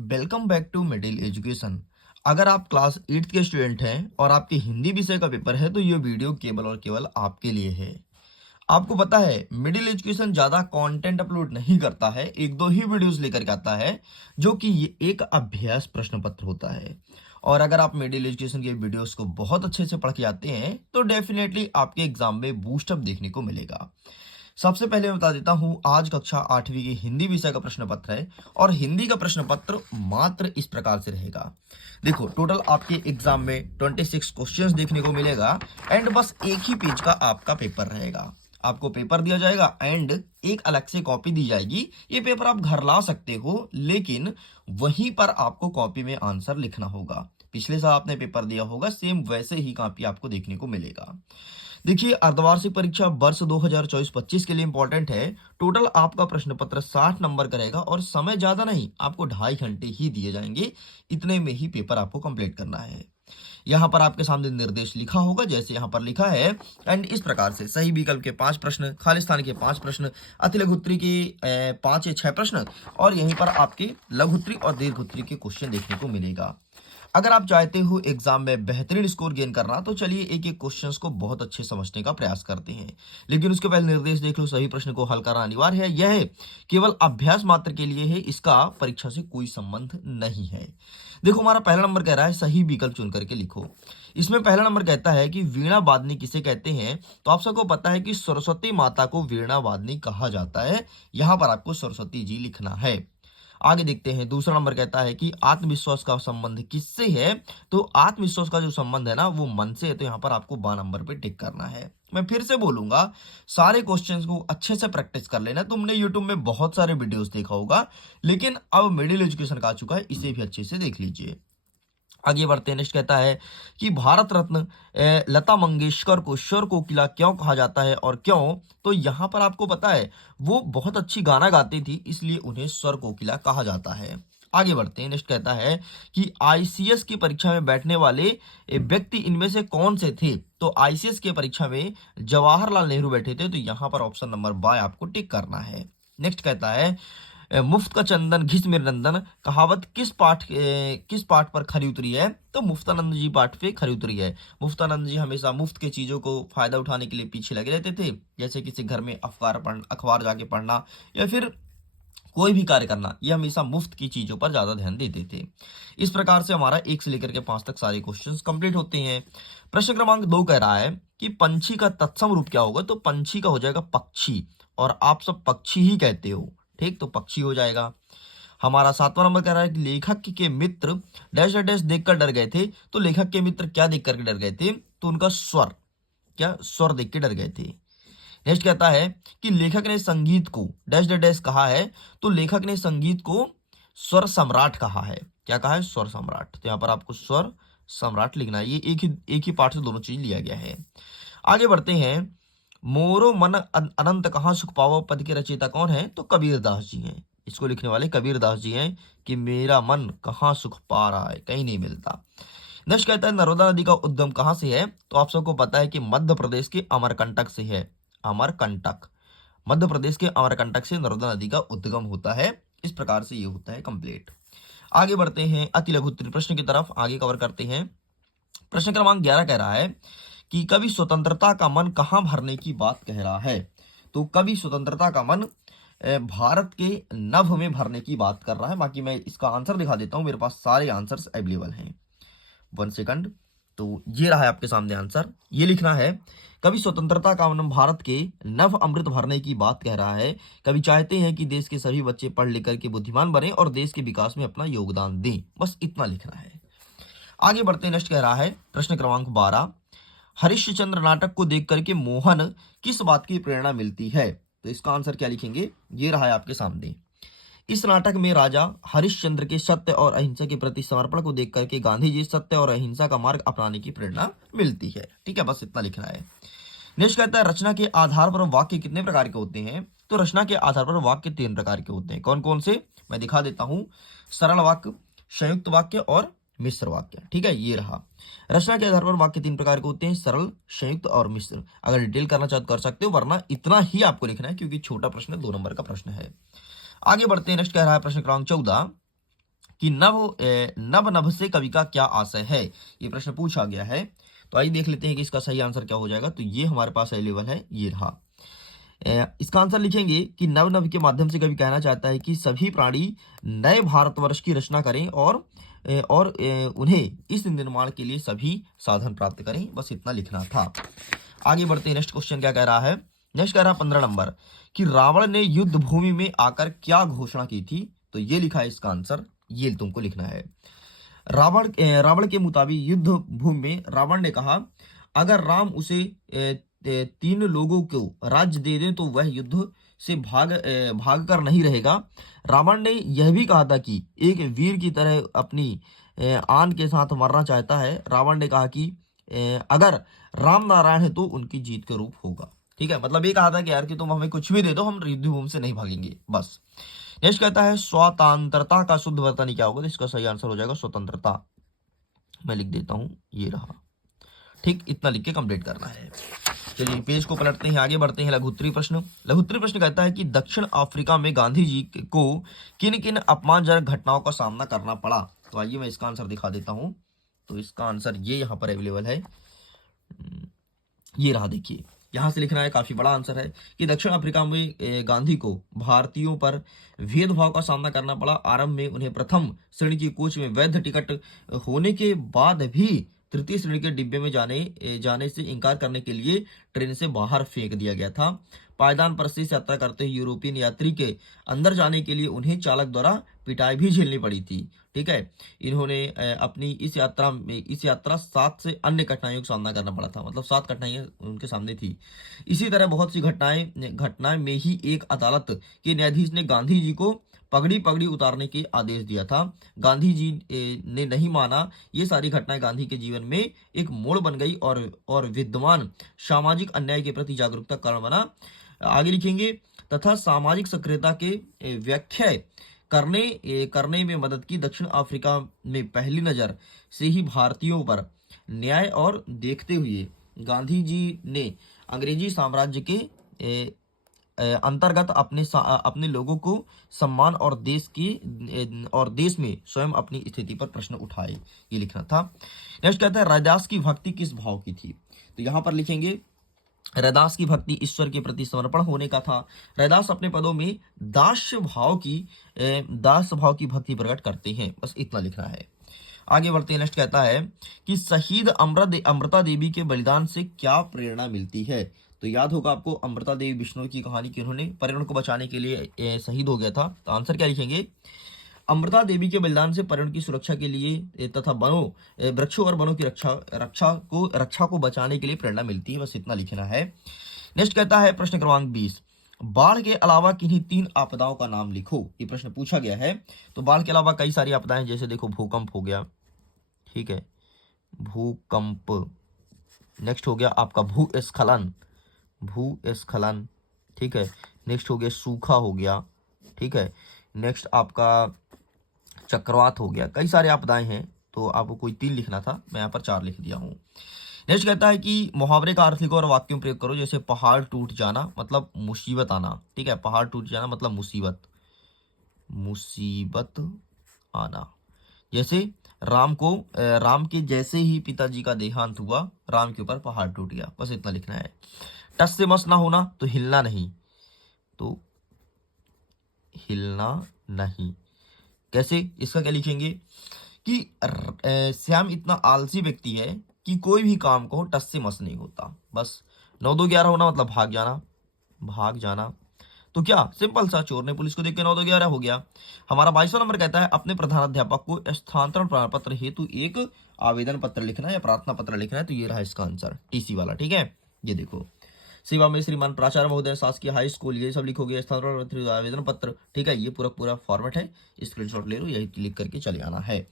Welcome back to middle education. अगर आप class 8th के स्टूडेंट हैं और आपके हिंदी विषय का पेपर है तो ये वीडियो केवल और केवल आपके लिए है। आपको पता है मिडिल एजुकेशन ज़्यादा कंटेंट अपलोड नहीं करता है, एक दो ही वीडियोस लेकर के आता है जो कि ये एक अभ्यास प्रश्न पत्र होता है। और अगर आप मिडिल एजुकेशन के वीडियोस को बहुत अच्छे से पढ़ के आते हैं तो डेफिनेटली आपके एग्जाम में बूस्टअप देखने को मिलेगा। सबसे पहले मैं बता देता हूं, आज कक्षा 8वीं की हिंदी विषय का प्रश्न पत्र है और हिंदी का प्रश्न पत्र मात्र इस प्रकार से रहेगा। देखो, टोटल आपके एग्जाम में 26 क्वेश्चंस देखने को मिलेगा एंड बस एक ही पेज का आपका पेपर रहेगा। आपको पेपर दिया जाएगा एंड एक अलग से कॉपी दी जाएगी। ये पेपर आप घर ला सकते हो, लेकिन वहीं पर आपको कॉपी में आंसर लिखना होगा। पिछले साल आपने पेपर दिया होगा, सेम वैसे ही कॉपी आपको देखने को मिलेगा। देखिए, अर्धवार्षिक परीक्षा वर्ष 2024-25 के लिए इंपॉर्टेंट है। टोटल आपका प्रश्न पत्र 60 नंबर का रहेगा और समय ज्यादा नहीं, आपको 2.5 घंटे ही दिए जाएंगे। इतने में ही पेपर आपको कंप्लीट करना है। यहाँ पर आपके सामने निर्देश लिखा होगा, जैसे यहाँ पर लिखा है एंड इस प्रकार से सही विकल्प के 5 प्रश्न, खाली स्थान के 5 प्रश्न, अति लघु उत्तरी के 5 या 6 प्रश्न और यहीं पर आपके लघु उत्तरी और दीर्घ उत्तरी के क्वेश्चन देखने को मिलेगा। अगर आप चाहते हो एग्जाम में बेहतरीन स्कोर गेन करना तो चलिए एक एक क्वेश्चंस को बहुत अच्छे समझने का प्रयास करते हैं। लेकिन उसके पहले निर्देश देख लो, सही प्रश्न को हल करना अनिवार्य है। यह केवल अभ्यास मात्र के लिए है, इसका परीक्षा से कोई संबंध नहीं है। देखो, हमारा पहला नंबर कह रहा है सही विकल्प चुन करके लिखो। इसमें पहला नंबर कहता है कि वीणा वादनी किसे कहते हैं, तो आप सबको पता है कि सरस्वती माता को वीणा वादनी कहा जाता है। यहां पर आपको सरस्वती जी लिखना है। आगे देखते हैं, दूसरा नंबर कहता है कि आत्मविश्वास का संबंध किससे है, तो आत्मविश्वास का जो संबंध है ना वो मन से है, तो यहाँ पर आपको 12 नंबर पे टिक करना है। मैं फिर से बोलूंगा, सारे क्वेश्चंस को अच्छे से प्रैक्टिस कर लेना। तुमने यूट्यूब में बहुत सारे वीडियोस देखा होगा, लेकिन अब मिडिल एजुकेशन का आ चुका है, इसे भी अच्छे से देख लीजिए। आगे बढ़ते हैं, नेक्स्ट कहता है कि भारत रत्न लता मंगेशकर को स्वर कोकिला क्यों कहा जाता है और क्यों, तो यहां पर आपको पता है वो बहुत अच्छी गाना गाती थी, इसलिए उन्हें स्वर कोकिला कहा जाता है। आगे बढ़ते हैं, नेक्स्ट कहता है कि आईसीएस की परीक्षा में बैठने वाले व्यक्ति इनमें से कौन से थे, तो आईसीएस की परीक्षा में जवाहरलाल नेहरू बैठे थे, तो यहां पर ऑप्शन नंबर बाय आपको टिक करना है। नेक्स्ट कहता है मुफ्त का चंदन घिस मेरे नंदन कहावत किस पाठ पर खरी उतरी है, तो मुफ्तानंद जी पाठ पे खरी उतरी है। मुफ्तानंद जी हमेशा मुफ्त के चीजों को फायदा उठाने के लिए पीछे लगे रहते थे, जैसे किसी घर में अखबार जाके पढ़ना या फिर कोई भी कार्य करना, ये हमेशा मुफ्त की चीजों पर ज्यादा ध्यान देते थे। इस प्रकार से हमारा 1 से लेकर के 5 तक सारे क्वेश्चंस कंप्लीट होते हैं। प्रश्न क्रमांक 2 कह रहा है कि पंछी का तत्सम रूप क्या होगा, तो पंछी का हो जाएगा पक्षी, और आप सब पक्षी ही कहते हो, ठीक, तो पक्षी हो जाएगा। हमारा 7वां नंबर कह रहा है कि लेखक के मित्र डैश डैश देखकर डर गए थे, तो लेखक के मित्र क्या देख करके डर गए थे, तो उनका स्वर, क्या स्वर देख के डर गए थे। नेक्स्ट कहता है कि लेखक ने संगीत को डैश डैश कहा है, तो लेखक ने संगीत को स्वर सम्राट कहा है। क्या कहा है, स्वर सम्राट, तो यहाँ पर आपको स्वर सम्राट लिखना है। ये एक ही पाठ से दोनों चीज लिया गया है। आगे बढ़ते हैं, मोरो मन अनंत कहाँ सुख पावो पद के रचयिता कौन है, तो कबीर दास जी हैं। इसको लिखने वाले कबीर दास जी हैं कि मेरा मन कहाँ सुख पा रहा है, कहीं नहीं मिलता। नेक्स्ट कहता है नर्मदा नदी का उद्गम कहाँ से है, तो आप सबको पता है कि मध्य प्रदेश के अमरकंटक से है। अमरकंटक, मध्य प्रदेश के अमरकंटक से नर्मदा नदी का उद्गम होता है। इस प्रकार से ये होता है कंप्लीट। आगे बढ़ते हैं अति लघु उत्तरीय प्रश्न की तरफ, आगे कवर करते हैं। प्रश्न क्रमांक 11 कह रहा है कि कवि स्वतंत्रता का मन कहाँ भरने की बात कह रहा है, तो कवि स्वतंत्रता का मन भारत के नभ में भरने की बात कर रहा है। बाकी मैं इसका आंसर दिखा देता हूं, मेरे पास सारे आंसर्स अवेलेबल हैं। 1 सेकंड, तो ये रहा है आपके सामने आंसर। ये लिखना है कवि स्वतंत्रता का मन भारत के नव अमृत भरने की बात कह रहा है। कवि चाहते हैं कि देश के सभी बच्चे पढ़ लिख करके बुद्धिमान बने और देश के विकास में अपना योगदान दें, बस इतना लिखना है। आगे बढ़ते हैं, नेक्स्ट कह रहा है प्रश्न क्रमांक 12, हरिश्चंद्र नाटक को देख करके मोहन किस बात की प्रेरणा मिलती है, तो इसका आंसर क्या लिखेंगे, ये रहा है आपके सामने। इस नाटक में राजा हरिश्चंद्र के सत्य और अहिंसा के प्रति समर्पण को देख करके गांधी जी सत्य और अहिंसा का मार्ग अपनाने की प्रेरणा मिलती है। ठीक है, बस इतना लिखना है। नेक्स्ट कहता है रचना के आधार पर वाक्य कितने प्रकार के होते हैं, तो रचना के आधार पर वाक्य 3 प्रकार के होते हैं। कौन कौन से, मैं दिखा देता हूं, सरल वाक्य, संयुक्त वाक्य और मिश्र वाक्य। ठीक है, ये रहा। रचना के आधार पर वाक्य 3 प्रकार के होते हैं, सरल, संयुक्त और मिश्र। अगर डिटेल करना चाहो तो कर सकते हो, वरना इतना ही आपको लिखना है क्योंकि छोटा प्रश्न 2 नंबर का प्रश्न है। आगे बढ़ते हैं, नेक्स्ट कह रहा है प्रश्न क्रमांक 14, कि नभ नभ से कवि का क्या आशय है। ये प्रश्न पूछा गया है। तो आइए देख लेते हैं कि इसका सही आंसर क्या हो जाएगा। तो ये हमारे पास अवेलेबल है, ये रहा। इसका आंसर लिखेंगे कि नव नभ के माध्यम से कवि कहना चाहता है कि सभी प्राणी नए भारतवर्ष की रचना करें और उन्हें इस निर्माण के लिए सभी साधन प्राप्त करें। बस इतना लिखना था। आगे बढ़ते हैं। नेक्स्ट क्वेश्चन क्या कह रहा है। नेक्स्ट कह रहा है 15 नंबर कि रावण ने युद्ध भूमि में आकर क्या घोषणा की थी। तो ये लिखा है इसका आंसर, ये तुमको लिखना है। रावण के मुताबिक युद्ध भूमि में रावण ने कहा अगर राम उसे 3 लोगों को राज्य दे दे तो वह युद्ध से भाग कर नहीं रहेगा। रावण ने यह भी कहा था कि एक वीर की तरह अपनी आन के साथ मरना चाहता है। रावण ने कहा कि अगर राम नारायण है तो उनकी जीत का रूप होगा। ठीक है, मतलब ये कहा था कि यार कि तुम हमें कुछ भी दे दो, हम युद्ध भूमि से नहीं भागेंगे बस। नेक्स्ट कहता है स्वतंत्रता का शुद्ध वर्तनी क्या होगा। तो इसका सही आंसर हो जाएगा स्वतंत्रता। मैं लिख देता हूं, ये रहा। ठीक, इतना लिख के कंप्लीट करना है। चलिए पेज को पलटते हैं, आगे बढ़ते हैं। लघुत्तरी प्रश्न। लघुत्तरी प्रश्न कहता है कि दक्षिण अफ्रीका में गांधी जी को किन किन अपमानजनक घटनाओं का सामना करना पड़ा। तो आइए मैं इसका आंसर दिखा देता हूं। तो इसका आंसर ये यहाँ पर अवेलेबल है, ये रहा। देखिए यहां से लिखना है, काफी बड़ा आंसर है कि दक्षिण अफ्रीका में गांधी को भारतीयों पर भेदभाव का सामना करना पड़ा। आरंभ में उन्हें प्रथम श्रेणी की कोच में वैध टिकट होने के बाद भी तृतीय श्रेणी के डिब्बे में जाने से इनकार करने के लिए ट्रेन से बाहर फेंक दिया गया था। पायदान पर से यात्रा करते हुए यूरोपियन यात्री के अंदर जाने के लिए उन्हें चालक द्वारा पिटाई भी झेलनी पड़ी थी। ठीक है, इन्होंने अपनी इस यात्रा 7 से अन्य कठिनाइयों का सामना करना पड़ा था। मतलब 7 कठिनाइयां उनके सामने थी। इसी तरह बहुत सी घटनाएं में ही एक अदालत के न्यायाधीश ने गांधी जी को पगड़ी उतारने के आदेश दिया था। गांधी जी ने नहीं माना। ये सारी घटनाएं गांधी के जीवन में एक मोड़ बन गई और विद्यमान सामाजिक अन्याय के प्रति जागरूकता कारण बना। आगे लिखेंगे तथा सामाजिक सक्रियता के व्याख्या करने में मदद की। दक्षिण अफ्रीका में पहली नजर से ही भारतीयों पर न्याय और देखते हुए गांधी जी ने अंग्रेजी साम्राज्य के अंतर्गत अपने लोगों को सम्मान और देश में स्वयं अपनी स्थिति पर प्रश्न उठाए। ये लिखना था। नेक्स्ट कहता है रैदास की भक्ति किस भाव की थी। तो यहां पर लिखेंगे रैदास की भक्ति ईश्वर के प्रति समर्पण होने का था। रैदास अपने पदों में दास भाव की भक्ति प्रकट करते हैं। बस इतना लिखना है। आगे बढ़ते हैं। नेक्स्ट कहता है कि शहीद अमृता देवी के बलिदान से क्या प्रेरणा मिलती है। तो याद होगा आपको अमृता देवी बिश्नोई की कहानी कि उन्होंने पर्यावरण को बचाने के लिए शहीद हो गया था। तो आंसर क्या लिखेंगे, अमृता देवी के बलिदान से पर्यावरण की सुरक्षा के लिए तथा वृक्षों और वनों की रक्षा को बचाने के लिए प्रेरणा मिलती है। बस इतना लिखना है। नेक्स्ट कहता है प्रश्न क्रमांक 20 बाढ़ के अलावा किन्हीं 3 आपदाओं का नाम लिखो। ये प्रश्न पूछा गया है। तो बाढ़ के अलावा कई सारी आपदाएं, जैसे देखो भूकंप हो गया, ठीक है, भूकंप। नेक्स्ट हो गया आपका भूस्खलन, ठीक है। नेक्स्ट हो गया सूखा हो गया, ठीक है। नेक्स्ट आपका चक्रवात हो गया। कई सारे आपदाएं हैं, तो आपको कोई 3 लिखना था, मैं यहाँ पर 4 लिख दिया हूँ। नेक्स्ट कहता है कि मुहावरे का अर्थ लिखो और वाक्यों में प्रयोग करो। जैसे पहाड़ टूट जाना मतलब मुसीबत आना, ठीक है, पहाड़ टूट जाना मतलब मुसीबत आना। जैसे राम के जैसे ही पिताजी का देहांत हुआ, राम के ऊपर पहाड़ टूट गया। बस इतना लिखना है। टस से मस ना होना, तो हिलना नहीं, तो हिलना नहीं। कैसे, इसका क्या लिखेंगे कि श्याम इतना आलसी व्यक्ति है कि कोई भी काम को टस से मस नहीं होता। बस 9 2 11 होना मतलब भाग जाना। तो क्या सिंपल सा, चोर ने पुलिस को देख के 9 2 11 हो गया। हमारा 22वां नंबर कहता है अपने प्रधानाध्यापक को स्थानांतरण प्रमाण पत्र हेतु एक आवेदन पत्र लिखना है या प्रार्थना पत्र लिखना है। तो ये रहा इसका आंसर, टीसी वाला, ठीक है। ये देखो सेवा में श्रीमान प्राचार्य महोदय शासकीय हाई स्कूल, ये सब लिखोगे, स्थानांतरण आवेदन पत्र, ठीक है। ये पूरा फॉर्मेट है, स्क्रीनशॉट ले लो, यही लिख करके चले आना है।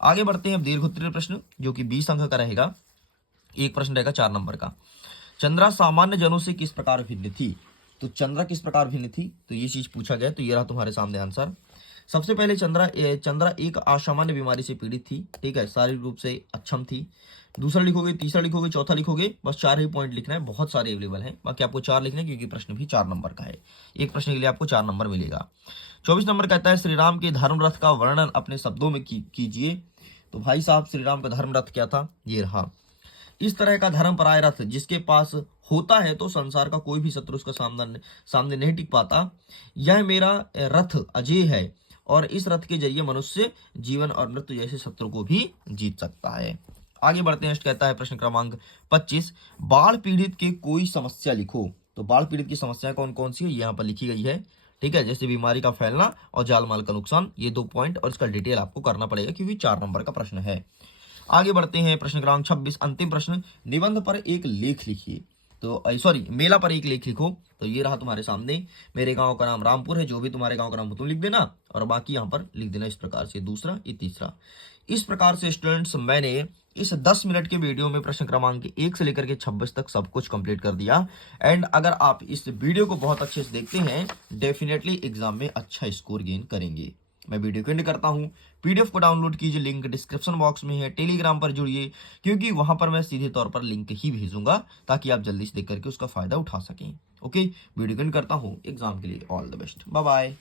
आगे बढ़ते हैं दीर्घोत्तरीय प्रश्न, जो कि 20 अंक का रहेगा। एक प्रश्न रहेगा 4 नंबर का। चंद्रा सामान्य जनों से किस प्रकार भिन्न थी। तो चंद्रा किस प्रकार भिन्न थी, तो ये चीज पूछा गया। तो ये रहा तुम्हारे सामने आंसर। सबसे पहले चंद्रा एक असामान्य बीमारी से पीड़ित थी, ठीक है, शारीरिक रूप से अक्षम थी। दूसरा लिखोगे, तीसरा लिखोगे, चौथा लिखोगे, बस 4 ही पॉइंट लिखना है। बहुत सारे अवेलेबल हैं, बाकी आपको 4 लिखना है क्योंकि प्रश्न भी 4 नंबर का है। एक प्रश्न के लिए आपको 4 नंबर मिलेगा। 24 नंबर कहता है श्री राम के धर्म रथ का वर्णन अपने शब्दों में कीजिए। तो भाई साहब श्री राम का धर्म रथ क्या था, ये रहा। इस तरह का धर्मपराय रथ जिसके पास होता है तो संसार का कोई भी शत्रु उसका सामने नहीं टिक पाता। यह मेरा रथ अजय है और इस रथ के जरिए मनुष्य जीवन और मृत्यु जैसे शत्रु को भी जीत सकता है। आगे बढ़ते हैं। कहता है प्रश्न क्रमांक 25, बाढ़ पीड़ित की कोई समस्या लिखो। तो बाढ़ पीड़ित की समस्या कौन कौन सी है यहाँ पर लिखी गई है, ठीक है। जैसे बीमारी का फैलना और जाल माल का नुकसान, ये 2 पॉइंट और इसका डिटेल आपको करना पड़ेगा क्योंकि 4 नंबर का प्रश्न है। आगे बढ़ते हैं। प्रश्न क्रमांक 26, अंतिम प्रश्न, निबंध पर एक लेख लिखिए। तो सॉरी, मेला पर एक लेख लिखो। तो ये रहा तुम्हारे सामने, मेरे गांव का नाम रामपुर है, जो भी तुम्हारे गांव का नाम हो तुम लिख देना और बाकी यहाँ पर लिख देना इस प्रकार से। दूसरा, ये तीसरा। इस प्रकार से स्टूडेंट्स मैंने इस 10 मिनट के वीडियो में प्रश्न क्रमांक 1 से लेकर के 26 तक सब कुछ कंप्लीट कर दिया। एंड अगर आप इस वीडियो को बहुत अच्छे से देखते हैं, डेफिनेटली एग्जाम में अच्छा स्कोर गेन करेंगे। मैं वीडियो को एंड करता हूं। पीडीएफ को डाउनलोड कीजिए, लिंक डिस्क्रिप्शन बॉक्स में है। टेलीग्राम पर जुड़िए क्योंकि वहां पर मैं सीधे तौर पर लिंक ही भेजूंगा ताकि आप जल्दी से देख करके उसका फायदा उठा सकें। ओके, वीडियो को एंड करता हूं। एग्जाम के लिए all the best, bye bye.